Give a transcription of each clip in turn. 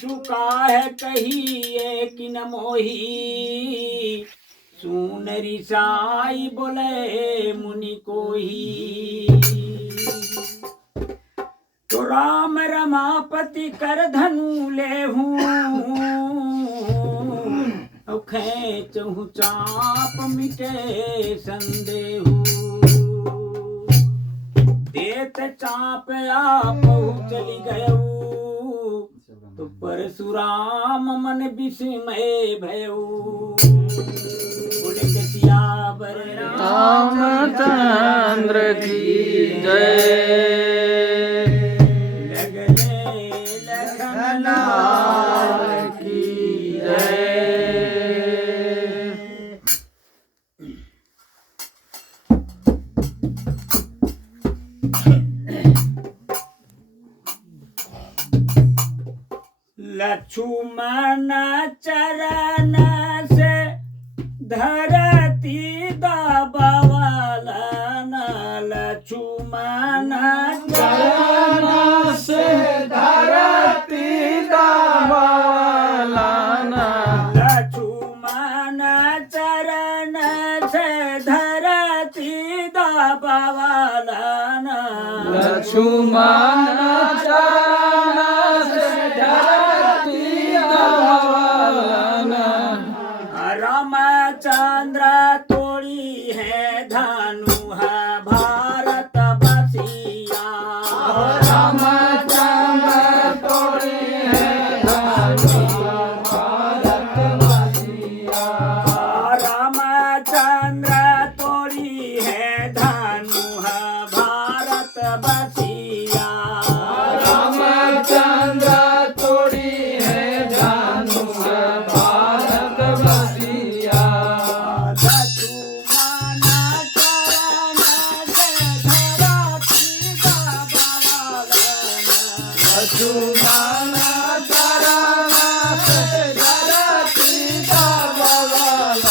चुका है कहिए कि न मोही सुनरी साई बोले मुनि कोही। तो राम रमापति कर धनु ले हूँ खेचहु चाप मिटे संदेहू। देत चाप आप चली गयऊ तो परशुराम मन विस्मय भयऊ। बोले सियावर रामचंद्र की जय। लगले लखन लाल की जय। लक्ष्मण चरण से धरती दबावलन। लक्ष्मण चरण से धरती दबावलन। लक्ष्मण चरण से धरती दबावलन। लक्ष्मण चरण से धरती दबावलन। रामचंद्र तोड़ी है धनु है भारत बसिया। रामचंद्र तोड़ी है धनु भारत बसिया। रामचंद्र तोड़ी है धनु है भारत बसिया। रामचंद्र तोड़ी है धनु भारत बसिया। लक्ष्मण चरण से धरती दबावलन।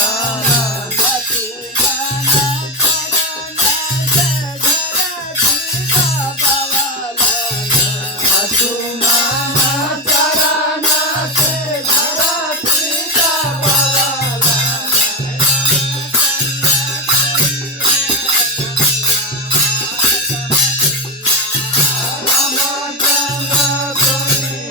लक्ष्मण चरण से धरती दबावलन। रामचंद्र तोड़ी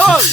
Oh,